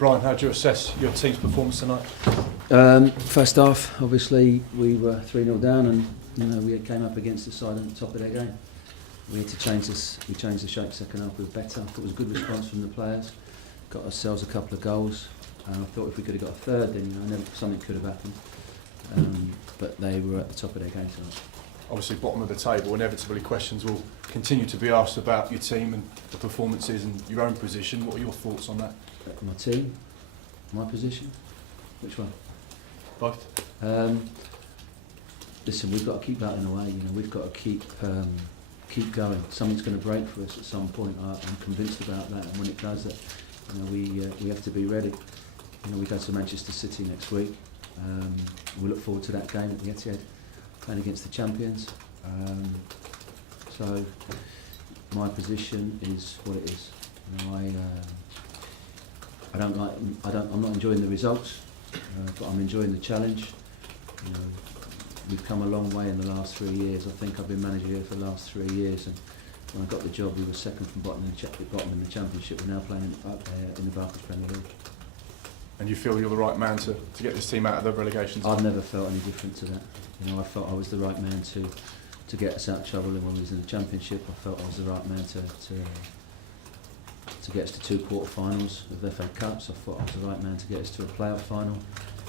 Brian, how do you assess your team's performance tonight? First half, obviously, we were 3-0 down, and we came up against the side at the top of their game. We had to change this. We changed the shape. Second half, we were better. I thought it was a good response from the players. Got ourselves a couple of goals. I thought if we could have got a third, then something could have happened. But they were at the top of their game tonight. Obviously, bottom of the table, inevitably questions will continue to be asked about your team and the performances and your own position. What are your thoughts on that? My team, my position. Which one? Both. Listen, we've got to keep battling away. We've got to keep going. Something's going to break for us at some point. I'm convinced about that. And when it does, that we have to be ready. We go to Manchester City next week. We look forward to that game at the Etihad, playing against the champions. So my position is what it is. I'm not enjoying the results, but I'm enjoying the challenge. We've come a long way in the last 3 years. I think I've been manager here for the last 3 years, and when I got the job, we were second from bottom in the Championship. We're now playing up there in the Barclays Premier League. And you feel you're the right man to get this team out of the relegation zone? I've never felt any different to that. I felt I was the right man to get us out of trouble when we was in the Championship. I felt I was the right man to get us to 2 quarter-finals of FA Cups. I thought I was the right man to get us to a playoff final.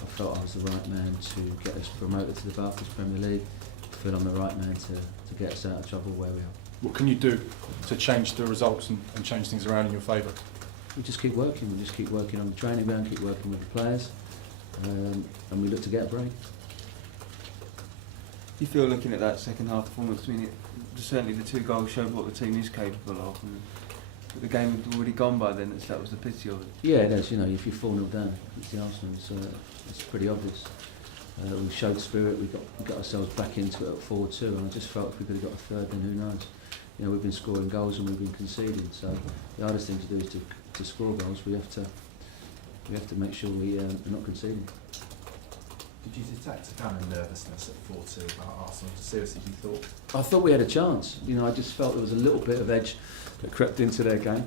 I felt I was the right man to get us promoted to the Barclays Premier League. I feel I'm the right man to get us out of trouble where we are. What can you do to change the results and change things around in your favour? We just keep working. We just keep working on the training ground, keep working with the players, and we look to get a break. Do you feel, looking at that second half performance, certainly the 2 goals showed what the team is capable of, but the game had already gone by then, that was the pity of it? Yeah, it is. If you're 4-0 down, it's the Arsenal, so it's pretty obvious. We showed spirit, we got ourselves back into it at 4-2, and I just felt if we could have got a third, then who knows? We've been scoring goals and we've been conceding, so the hardest thing to do is to score goals. We have to make sure we are not conceding. Did you detect a kind of nervousness at 4-2 about Arsenal? Seriously, you thought? I thought we had a chance. I just felt there was a little bit of edge that crept into their game.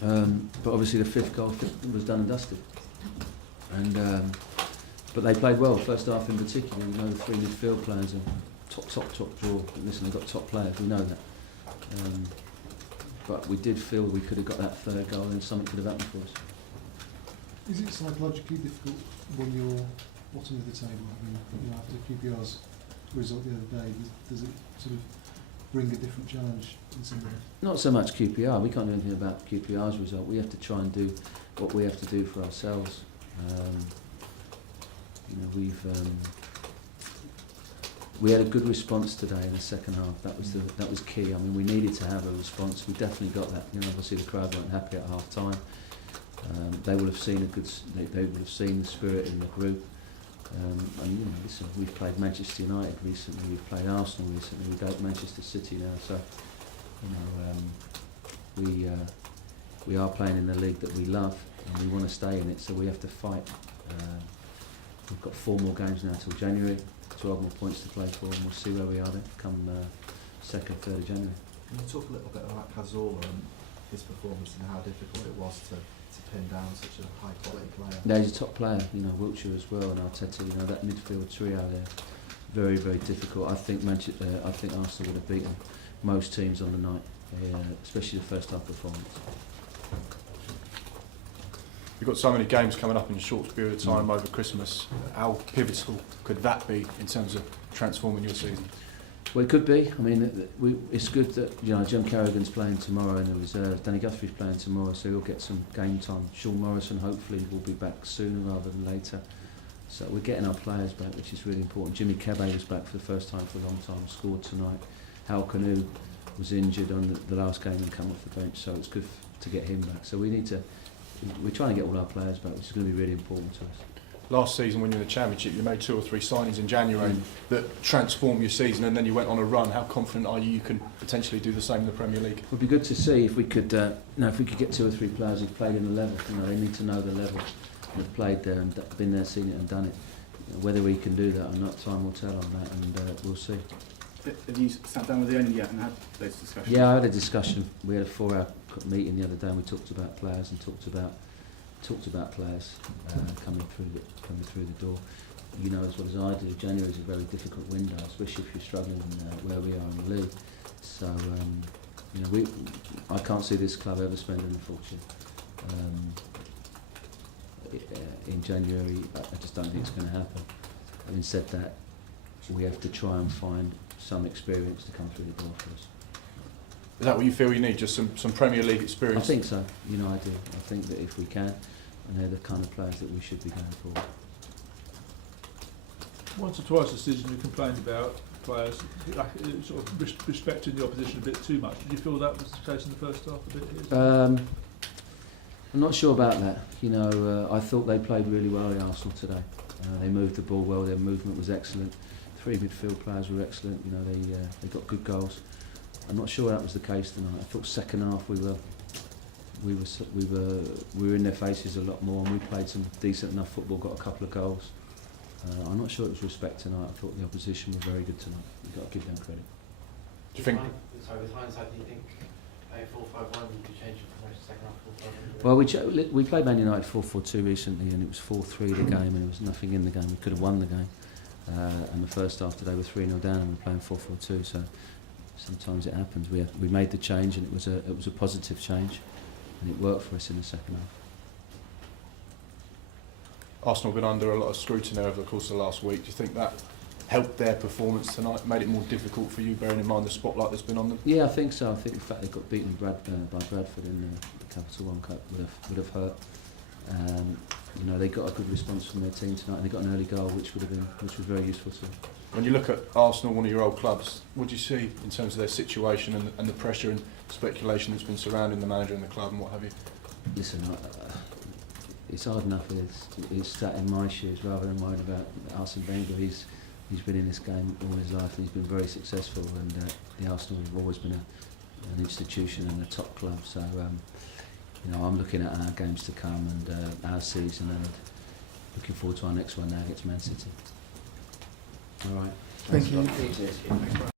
But obviously the 5th goal was done and dusted. But they played well, first half in particular. The 3 midfield players are top draw. Listen, they've got top players, we know that. But we did feel we could have got that 3rd goal and something could have happened for us. Is it psychologically difficult when you're bottom of the table? After QPR's result the other day, does it sort of bring a different challenge in some ways? Not so much QPR. We can't do anything about QPR's result. We have to try and do what we have to do for ourselves. We had a good response today in the second half. That was key. We needed to have a response. We definitely got that. Obviously the crowd weren't happy at half time. They will have seen they will have seen the spirit in the group. Listen, we've played Manchester United recently. We've played Arsenal recently. We go to Manchester City now. So, we are playing in the league that we love, and we want to stay in it. So we have to fight. We've got 4 more games now till January. 12 more points to play for, and we'll see where we are then, come 2nd, 3rd of January. Can you talk a little bit about Cazorla and his performance and how difficult it was to pin down such a high quality player? Yeah, he's a top player, Wiltshire as well, and Arteta, that midfield trio there, very, very difficult. I think Arsenal would have beaten most teams on the night, especially the first half performance. You've got so many games coming up in a short period of time over Christmas. How pivotal could that be in terms of transforming your season? Well, it could be. It's good that Jim Carraghan's playing tomorrow in the reserve. Danny Guthrie's playing tomorrow, so he'll get some game time. Sean Morrison hopefully will be back sooner rather than later. So we're getting our players back, which is really important. Jimmy Kebe was back for the first time for a long time, scored tonight. Hal Canoe was injured on the last game and come off the bench, so it's good to get him back. So we're trying to get all our players back, which is going to be really important to us. Last season when you were in the Championship, you made 2 or 3 signings in January that transformed your season, and then you went on a run. How confident are you can potentially do the same in the Premier League? It would be good to see if we could get 2 or 3 players who've played in the level. They need to know the level, have played there and been there, seen it and done it. Whether we can do that or not, time will tell on that, and we'll see. Have you sat down with the owner yet and had those discussions? Yeah, I had a discussion. We had a 4-hour meeting the other day, and we talked about players and talked about talked about players coming through the door. You know as well as I do, January is a very difficult window, especially if you're struggling where we are in the league. So you know, I can't see this club ever spending a fortune. In January, I just don't think it's going to happen. Having said that, we have to try and find some experience to come through the door for us. Is that what you feel you need? Just some Premier League I experience? think so. You know, I do. I think that if we can, and they're the kind of players that we should be going for. Once or twice this season you complained about players like, sort of respecting the opposition a bit too much. Did you feel that was the case in the first half a bit? I'm not sure about that. You know, I thought they played really well at Arsenal today. They moved the ball well. Their movement was excellent. 3 midfield players were excellent. You know, they got good goals. I'm not sure that was the case tonight. I thought second half we were in their faces a lot more, and we played some decent enough football. Got a couple of goals. I'm not sure it was respect tonight. I thought the opposition were very good tonight. You've got to give them credit. Do you think? Sorry, with hindsight, do you think a 4-5-1 you could change it from the second half 4-5-1? Well, we played Man United 4-4-2 recently, and it was 4-3 the game, and there was nothing in the game. We could have won the game. And the first half today we're 3-0 down, and we're playing 4-4-2. So sometimes it happens. We made the change, and it was a positive change, and it worked for us in the second half. Arsenal have been under a lot of scrutiny over the course of the last week. Do you think that helped their performance tonight, made it more difficult for you, bearing in mind the spotlight that's been on them? Yeah, I think so. I think the fact they got beaten by Bradford in the Capital One Cup would have hurt. You know, they got a good response from their team tonight, and they got an early goal, which was very useful to them. When you look at Arsenal, one of your old clubs, what do you see in terms of their situation and the pressure and speculation that's been surrounding the manager and the club and what have you? Listen, it's hard enough he's sat in my shoes rather than worrying about Arsene Wenger. He's been in this game all his life, and he's been very successful, and the Arsenal have always been an institution and a top club. So you know, I'm looking at our games to come and our season, and looking forward to our next one now against Man City. All right. Thank you. Cheers.